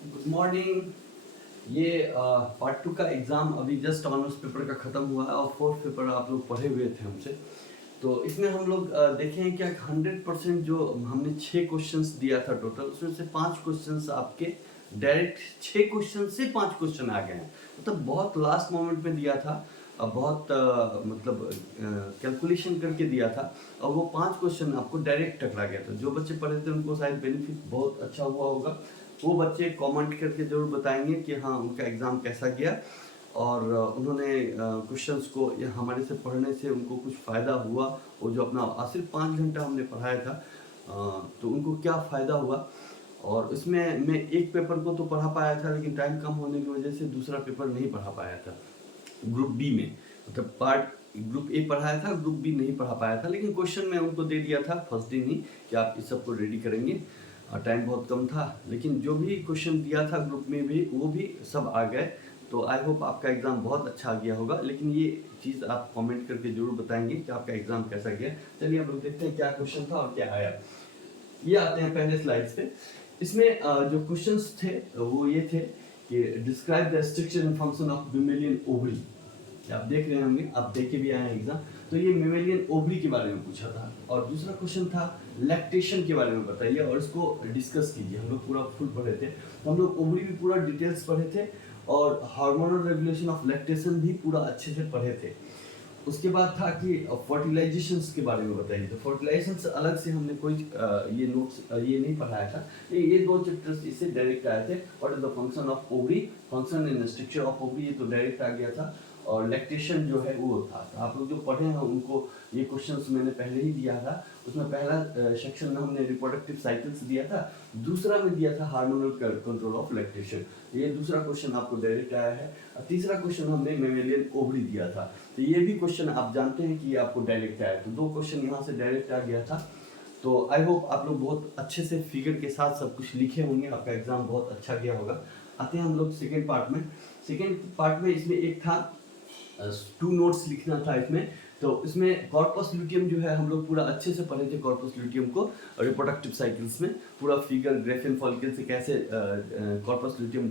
Good morning. ये part two का exam अभी जस्ट ऑनर्स पेपर का ख़त्म हुआ है और फोर्थ पेपर आप लोग पढ़े हुए थे हमसे। तो इसमें हम लोग देखे हैं क्या 100% जो हमने 6 क्वेश्चंस दिया था टोटल, उसमें से 5 क्वेश्चंस आपके डायरेक्ट 6 क्वेश्चन से 5 क्वेश्चन आ गए हैं। मतलब बहुत लास्ट मोमेंट में दिया था, बहुत मतलब कैलकुलेशन करके दिया था और वो 5 क्वेश्चन आपको डायरेक्ट टकरा गया था। जो बच्चे पढ़े थे उनको शायद बेनिफिट बहुत अच्छा हुआ होगा। वो बच्चे कमेंट करके ज़रूर बताएंगे कि हाँ उनका एग्ज़ाम कैसा गया और उन्होंने क्वेश्चंस को या हमारे से पढ़ने से उनको कुछ फ़ायदा हुआ। वो जो अपना सिर्फ 5 घंटा हमने पढ़ाया था, तो उनको क्या फ़ायदा हुआ। और इसमें मैं एक पेपर को तो पढ़ा पाया था, लेकिन टाइम कम होने की वजह से दूसरा पेपर नहीं पढ़ा पाया था। ग्रुप बी में मतलब पार्ट ग्रुप ए पढ़ाया था, ग्रुप बी नहीं पढ़ा पाया था, लेकिन क्वेश्चन मैं उनको दे दिया था फर्स्ट दिन ही कि आप इस सबको रेडी करेंगे। टाइम बहुत कम था, लेकिन जो भी क्वेश्चन दिया था ग्रुप में भी वो भी सब आ गए। तो आई होप आपका एग्ज़ाम बहुत अच्छा गया होगा, लेकिन ये चीज़ आप कमेंट करके ज़रूर बताएंगे कि आपका एग्ज़ाम कैसा गया। चलिए हम लोग देखते हैं क्या क्वेश्चन था और क्या आया। ये आते हैं पहले स्लाइड्स पे। इसमें जो क्वेश्चंस थे वो ये थे कि describe the structure and function of mammalian ovary. आप देख रहे होंगे, आप देख के भी आए हैं एग्जाम। तो ये मेमेलियन ओवरी के बारे में पूछा था और दूसरा क्वेश्चन था लैक्टेशन के बारे में बताइए और इसको डिस्कस कीजिए। हम लोग पूरा फुल पढ़े थे, तो हम लोग ओवरी भी पूरा डिटेल्स पढ़े थे और हार्मोनल रेगुलेशन ऑफ लैक्टेशन भी पूरा अच्छे से पढ़े थे। उसके बाद था कि फर्टिलाइजेशंस के बारे में बताइए। तो फर्टिलाइजेशंस अलग से हमने कोई ये नोट्स ये नहीं पढ़ाया था, ये 2 चैप्टर्स इससे डायरेक्ट आए थे। What is the function of ovary, function and structure of ovary, ये तो डायरेक्ट आ गया था। और लैक्टेशन जो है वो था। तो आप लोग जो पढ़े हैं उनको ये क्वेश्चंस मैंने पहले ही दिया था। उसमें पहला सेक्शन में हमने रिप्रोडक्टिव साइकिल्स दिया था, दूसरा में दिया था हार्मोनल कंट्रोल ऑफ लैक्टेशन। ये दूसरा क्वेश्चन आपको डायरेक्ट आया है। और तीसरा क्वेश्चन हमने मेमेलियन ओवरी दिया था, तो ये भी क्वेश्चन आप जानते हैं कि ये आपको डायरेक्ट आया। तो 2 क्वेश्चन यहाँ से डायरेक्ट आ गया था। तो आई होप आप लोग बहुत अच्छे से फिगर के साथ सब कुछ लिखे होंगे, आपका एग्जाम बहुत अच्छा गया होगा। आते हैं हम लोग सेकेंड पार्ट में। सेकेंड पार्ट में इसमें एक था 2 नोट्स लिखना था इसमें। तो इसमें कॉर्पस ल्यूटियम जो है हम लोग पूरा अच्छे से पढ़े थे कॉर्पस ल्यूटियम को रिप्रोडक्टिव साइकिल्स में। पूरा फिगर ग्रेफिन फॉलिकल से कैसे कॉर्पस ल्यूटियम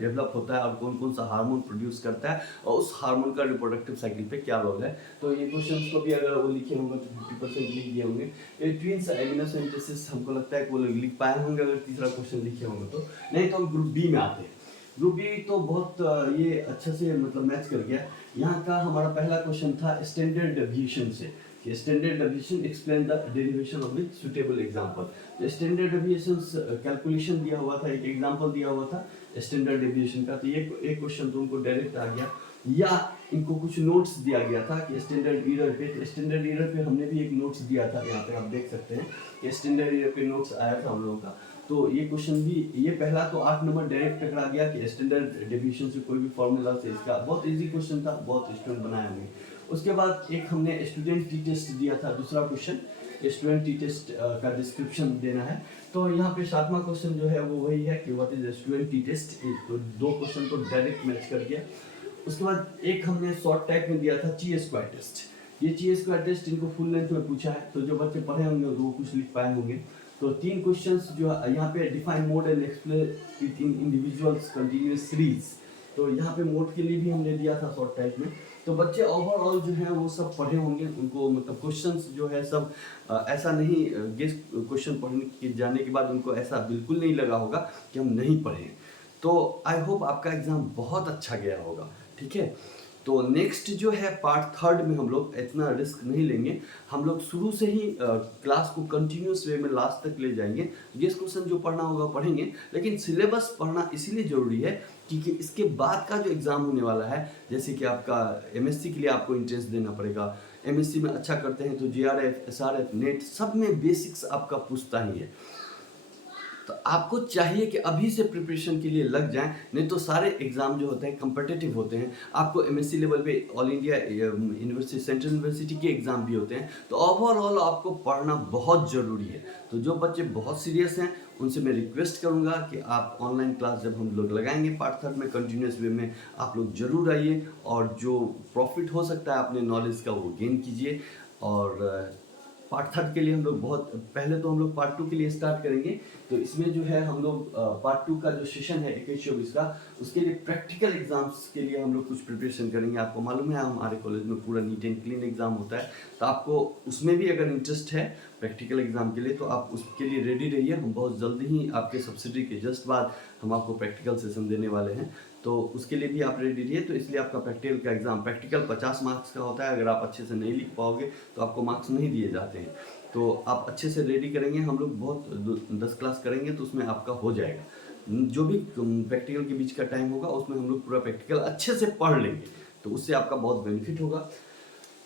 डेवलप होता है और कौन कौन सा हार्मोन प्रोड्यूस करता है और उस हार्मोन का रिप्रोडक्टिव साइकिल पे क्या रोल है। तो ये क्वेश्चंस को भी अगर वो लिखे होंगे तो 50% लिख दिए होंगे। ये ट्विन्स एमिनोसेंटेसिस हमको लगता है कि वो लोग लिख पाए होंगे अगर तीसरा क्वेश्चन लिखे होंगे तो। नहीं तो हम ग्रुप बी में आते हैं। ग्रुप बी तो बहुत ये अच्छा से मतलब मैच कर गया। यहाँ का हमारा पहला क्वेश्चन था स्टैंडर्ड डेविएशन से कि standard deviation explain the derivation of which suitable example. तो स्टैंडर्ड डेविएशन कैलकुलेशन दिया हुआ था, एक एग्जांपल दिया हुआ था स्टैंडर्ड डेविएशन का। तो ये एक क्वेश्चन तो उनको डायरेक्ट आ गया, या इनको कुछ नोट्स दिया गया था कि स्टैंडर्ड एरर पे। तो स्टैंडर्ड एरर पे हमने भी एक नोट्स दिया था, यहाँ पे आप देख सकते हैं कि स्टैंडर्ड एरर पे नोट्स आया था हम लोगों का। तो ये क्वेश्चन भी, ये पहला तो 8 नंबर डायरेक्ट टकरा गया कि स्टैंडर्ड डेविएशन से कोई भी फॉर्मूला से इसका। बहुत इजी क्वेश्चन था, बहुत स्टूडेंट बनाए होंगे। उसके बाद एक हमने स्टूडेंट टी टेस्ट दिया था, दूसरा क्वेश्चन स्टूडेंट टी टेस्ट का डिस्क्रिप्शन देना है। तो यहाँ पे 7वां क्वेश्चन जो है वो वही है कि what is student t test. तो 2 क्वेश्चन को डायरेक्ट मैच कर गया। उसके बाद एक हमने शॉर्ट टाइप में दिया था ची स्क्वायर टेस्ट। ये ची स्क्वायर टेस्ट इनको फुल लेंथ में पूछा है, तो जो बच्चे पढ़े होंगे वो कुछ लिख पाए होंगे। तो 3 क्वेश्चंस जो यहाँ पे define mode and explain it in individuals continuous series. तो यहाँ पे मोड के लिए भी हमने दिया था शॉर्ट टाइप में। तो बच्चे ओवरऑल जो है वो सब पढ़े होंगे, उनको मतलब क्वेश्चंस जो है सब ऐसा नहीं गेस क्वेश्चन पढ़ने के जाने के बाद उनको ऐसा बिल्कुल नहीं लगा होगा कि हम नहीं पढ़े। तो आई होप आपका एग्जाम बहुत अच्छा गया होगा, ठीक है। तो नेक्स्ट जो है पार्ट थर्ड में हम लोग इतना रिस्क नहीं लेंगे, हम लोग शुरू से ही क्लास को कंटिन्यूस वे में लास्ट तक ले जाएंगे। गेस क्वेश्चन जो पढ़ना होगा पढ़ेंगे, लेकिन सिलेबस पढ़ना इसीलिए ज़रूरी है क्योंकि इसके बाद का जो एग्ज़ाम होने वाला है, जैसे कि आपका एमएससी के लिए आपको इंटरेस्ट देना पड़ेगा। एमएससी में अच्छा करते हैं तो जेआरएफ, एसआरएफ, नेट सब में बेसिक्स आपका पूछता ही है। तो आपको चाहिए कि अभी से प्रिपरेशन के लिए लग जाएं, नहीं तो सारे एग्जाम जो होते हैं कम्पिटिटिव होते हैं। आपको एमएससी लेवल पे all India university, central university के एग्जाम भी होते हैं। तो ओवरऑल आपको पढ़ना बहुत ज़रूरी है। तो जो बच्चे बहुत सीरियस हैं उनसे मैं रिक्वेस्ट करूंगा कि आप ऑनलाइन क्लास जब हम लोग लगाएंगे पार्ट थर्ड में कंटिन्यूस वे में, आप लोग ज़रूर आइए और जो प्रॉफिट हो सकता है अपने नॉलेज का वो गेन कीजिए। और पार्ट थर्ड के लिए हम लोग बहुत पहले तो हम लोग पार्ट टू के लिए स्टार्ट करेंगे। तो इसमें जो है हम लोग पार्ट टू का जो सेशन है 21-24 का, उसके लिए प्रैक्टिकल एग्जाम्स के लिए हम लोग कुछ प्रिपरेशन करेंगे। आपको मालूम है हमारे कॉलेज में पूरा नीट एंड क्लीन एग्जाम होता है, तो आपको उसमें भी अगर इंटरेस्ट है प्रैक्टिकल एग्जाम के लिए तो आप उसके लिए रेडी रहिए। हम बहुत जल्दी ही आपके सब्सिडी के जस्ट बाद हम आपको प्रैक्टिकल सेशन देने वाले हैं, तो उसके लिए भी आप रेडी रहिए। तो इसलिए आपका प्रैक्टिकल का एग्जाम, प्रैक्टिकल 50 मार्क्स का होता है, अगर आप अच्छे से नहीं लिख पाओगे तो आपको मार्क्स नहीं दिए जाते हैं। तो आप अच्छे से रेडी करेंगे, हम लोग बहुत 10 क्लास करेंगे तो उसमें आपका हो जाएगा। जो भी प्रैक्टिकल के बीच का टाइम होगा उसमें हम लोग पूरा प्रैक्टिकल अच्छे से पढ़ लेंगे, तो उससे आपका बहुत बेनिफिट होगा।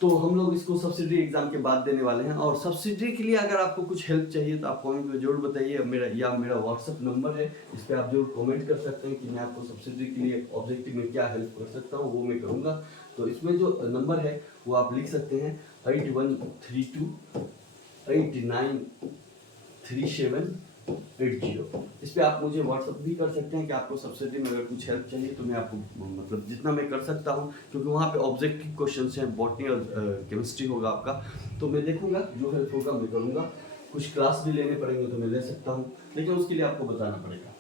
तो हम लोग इसको सब्सिडी एग्जाम के बाद देने वाले हैं। और सब्सिडी के लिए अगर आपको कुछ हेल्प चाहिए तो आप कमेंट में जरूर बताइए। मेरा व्हाट्सअप नंबर है, इस पर आप जरूर कमेंट कर सकते हैं कि मैं आपको सब्सिडी के लिए ऑब्जेक्टिव में क्या हेल्प कर सकता हूँ, वो मैं करूँगा। तो इसमें जो नंबर है वो आप लिख सकते हैं 8132893780। इस पे आप मुझे व्हाट्सअप भी कर सकते हैं कि आपको सब्सिडी में अगर कुछ हेल्प चाहिए तो मैं आपको मतलब जितना मैं कर सकता हूँ, क्योंकि वहाँ पे ऑब्जेक्टिव क्वेश्चंस हैं, बॉटनी और केमिस्ट्री होगा आपका, तो मैं देखूंगा जो हेल्प होगा मैं करूँगा। कुछ क्लास भी लेने पड़ेंगे तो मैं ले सकता हूँ, लेकिन उसके लिए आपको बताना पड़ेगा।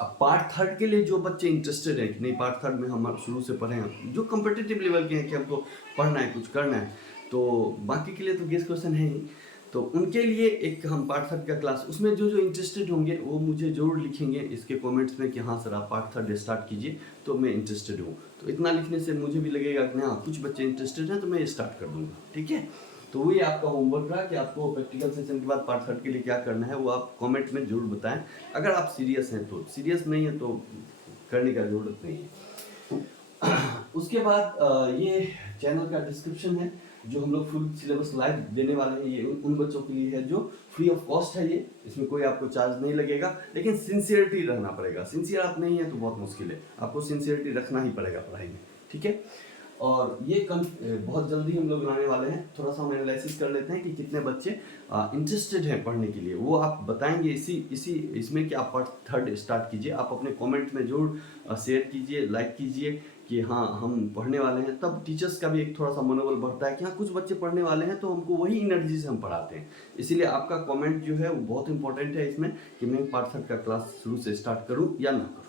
अब पार्ट थर्ड के लिए जो बच्चे इंटरेस्टेड हैं कि नहीं पार्ट थर्ड में हम शुरू से पढ़े हैं, जो कम्पिटिटिव लेवल के हैं कि हमको पढ़ना है कुछ करना है, तो बाकी के लिए तो गेस क्वेश्चन है ही, तो उनके लिए एक हम पार्ट थर्ड का क्लास, उसमें जो जो इंटरेस्टेड होंगे वो मुझे जरूर लिखेंगे इसके कमेंट्स में कि हाँ सर आप पार्ट थर्ड स्टार्ट कीजिए, तो मैं इंटरेस्टेड हूँ। तो इतना लिखने से मुझे भी लगेगा कि हाँ कुछ बच्चे इंटरेस्टेड हैं तो मैं स्टार्ट कर दूँगा, ठीक है। तो वही आपका होमवर्क रहा कि आपको प्रैक्टिकल सेशन के बाद पार्ट थर्ड के लिए क्या करना है वो आप कमेंट में जरूर बताएं। अगर आप सीरियस हैं तो, सीरियस नहीं है तो करने का जरूरत नहीं है। उसके बाद ये चैनल का डिस्क्रिप्शन है, जो हम लोग फुल सिलेबस लाइव देने वाले हैं, ये उन बच्चों के लिए है जो फ्री ऑफ कॉस्ट है। ये इसमें कोई आपको चार्ज नहीं लगेगा, लेकिन सिंसियरिटी रहना पड़ेगा। सिंसियर आप नहीं है तो बहुत मुश्किल है, आपको सिंसियरिटी रखना ही पड़ेगा पढ़ाई में, ठीक है। और ये बहुत जल्दी हम लोग लाने वाले हैं। थोड़ा सा हम एनालिसिस कर लेते हैं कि कितने बच्चे इंटरेस्टेड हैं पढ़ने के लिए, वो आप बताएंगे इसमें कि आप पार्ट थर्ड स्टार्ट कीजिए। आप अपने कमेंट में जरूर शेयर कीजिए, लाइक कीजिए कि हाँ हम पढ़ने वाले हैं, तब टीचर्स का भी एक थोड़ा सा मनोबल बढ़ता है कि हाँ कुछ बच्चे पढ़ने वाले हैं, तो हमको वही एनर्जी से हम पढ़ाते हैं। इसीलिए आपका कमेंट जो है वो बहुत इंपॉर्टेंट है इसमें कि मैं पार्ट थर्ड का क्लास शुरू से स्टार्ट करूँ या ना करूँ,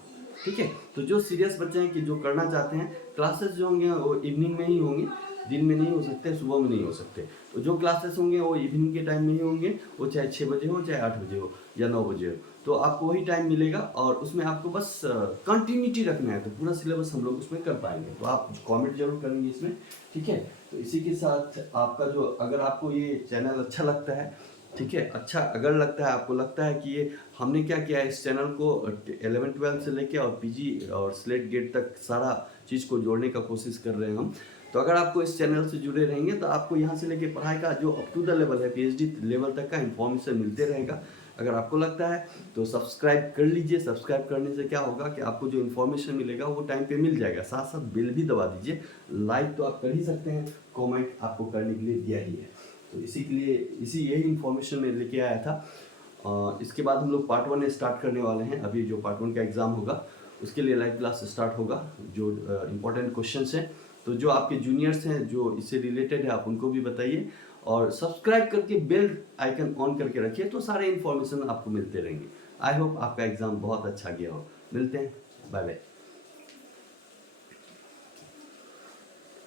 ठीक है। तो जो सीरियस बच्चे हैं कि जो करना चाहते हैं, क्लासेस जो होंगे वो इवनिंग में ही होंगे, दिन में नहीं हो सकते, सुबह में नहीं हो सकते। तो जो क्लासेस होंगे वो इवनिंग के टाइम में ही होंगे, वो चाहे 6 बजे हो, चाहे 8 बजे हो या 9 बजे हो, तो आपको वही टाइम मिलेगा। और उसमें आपको बस कंटिन्यूटी रखना है, तो पूरा सिलेबस हम लोग उसमें कर पाएंगे। तो आप कमेंट जरूर करेंगे इसमें, ठीक है। तो इसी के साथ आपका जो, अगर आपको ये चैनल अच्छा लगता है, ठीक है, अच्छा अगर लगता है, आपको लगता है कि ये हमने क्या किया है, इस चैनल को 11-12 से लेके और पीजी और स्लेट गेट तक सारा चीज़ को जोड़ने का कोशिश कर रहे हैं हम। तो अगर आपको इस चैनल से जुड़े रहेंगे तो आपको यहाँ से लेके पढ़ाई का जो अप टू द लेवल है, पीएचडी लेवल तक का इन्फॉर्मेशन मिलते रहेगा। अगर आपको लगता है तो सब्सक्राइब कर लीजिए। सब्सक्राइब करने से क्या होगा कि आपको जो इन्फॉर्मेशन मिलेगा वो टाइम पे मिल जाएगा, साथ साथ बिल भी दबा दीजिए। लाइक तो आप कर ही सकते हैं, कमेंट आपको करने के लिए दिया ही है। तो इसी के लिए यही इन्फॉर्मेशन मैं लेके आया था। इसके बाद हम लोग पार्ट 1 स्टार्ट करने वाले हैं। अभी जो पार्ट 1 का एग्ज़ाम होगा उसके लिए लाइव क्लास स्टार्ट होगा, जो इम्पोर्टेंट क्वेश्चंस हैं। तो जो आपके जूनियर्स हैं जो इससे रिलेटेड है आप उनको भी बताइए, और सब्सक्राइब करके बेल आइकन ऑन करके रखिए, तो सारे इन्फॉर्मेशन आपको मिलते रहेंगे। आई होप आपका एग्ज़ाम बहुत अच्छा गया हो। मिलते हैं, बाय बाय।